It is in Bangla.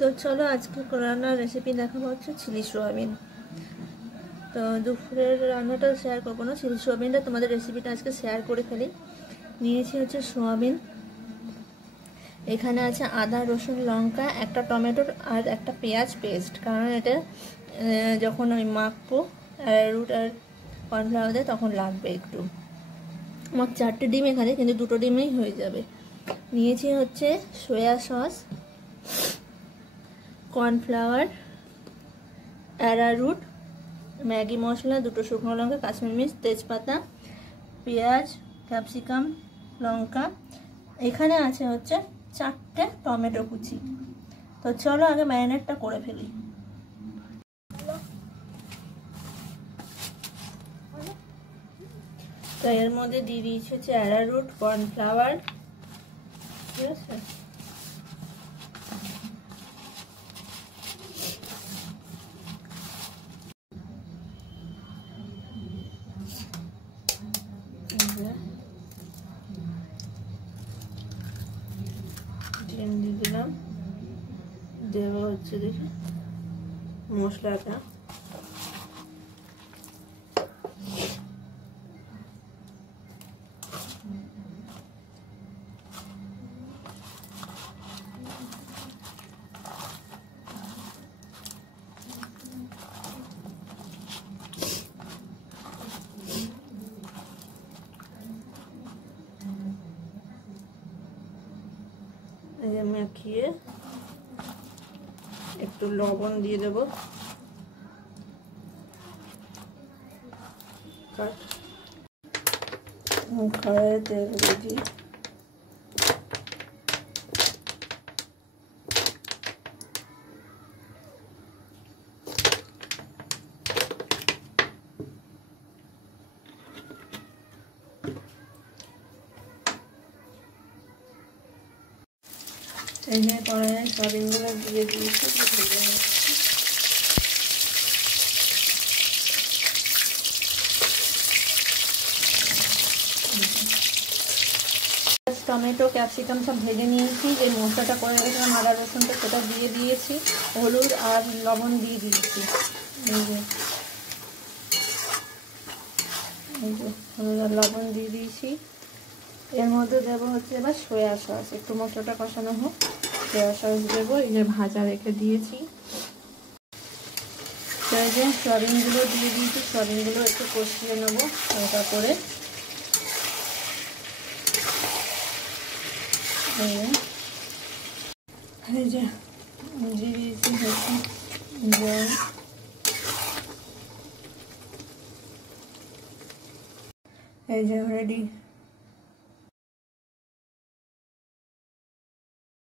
তো চলো আজকে রান্নার রেসিপি দেখাবো হচ্ছে চিলি সোয়াবিন। তো দুপুরের রান্নাটা শেয়ার করবো না, চিলি সোয়াবিনটা তোমাদের রেসিপিটা আজকে শেয়ার করে ফেলি। নিয়েছি হচ্ছে সোয়াবিন, এখানে আছে আদা রসুন লঙ্কা, একটা টমেটোর আর একটা পেঁয়াজ পেস্ট, কারণ এটা যখন আমি মাখবো অ্যারারুট আর কর্নফ্লাওয়ার দেয় তখন লাগবে একটু। আমার 4টে ডিম এখানে, কিন্তু 2টো ডিমেই হয়ে যাবে। নিয়েছি হচ্ছে soya sauce, cornflour, arrowroot, Maggi মশলা, 2টো শুকনো লঙ্কা, কাশ্মীরি মির্চ, তেজপাতা, পেঁয়াজ, ক্যাপসিকাম, লঙ্কা। এখানে আছে হচ্ছে 4টে টমেটো কুচি। তো চলো আগে ম্যারিনেটটা করে ফেলি। তো এর মধ্যে দিয়ে দিয়েছি হচ্ছে অ্যারারুট, কর্নফ্লাওয়ার, ঠিক আছে। ডিম দিয়ে দিলাম, দেওয়া হচ্ছে দেখি মশলাটা। মাখিয়ে একটু লবণ দিয়ে দেব, কড়াইয়ে তেল দিই, এই যে কড়াইয়ে সয়াবিনগুলো দিয়ে দিয়েছি, ভেজে নিচ্ছি। টমেটো ক্যাপসিকাম সব ভেজে নিয়েছি, যে মশলাটা করে রেখেছিলাম আদা রসুনটা সেটা দিয়ে দিয়েছি, হলুদ আর লবণ দিয়ে দিয়েছি। এই যে হলুদ আর লবণ দিয়ে দিয়েছি। এর মধ্যে দেবো হচ্ছে এবার সয়া সস, একটু মশলাটা কষানো হোক, সয়া সস দেবো। এই যে ভাজা রেখে দিয়েছি, এই যে সয়াবিনগুলো দিয়ে দিয়েছি, সয়াবিনগুলো একটু কষিয়ে নেবো হালকা করে। এই যে দিয়ে দিয়েছি হচ্ছে জল, এই যে রেডি।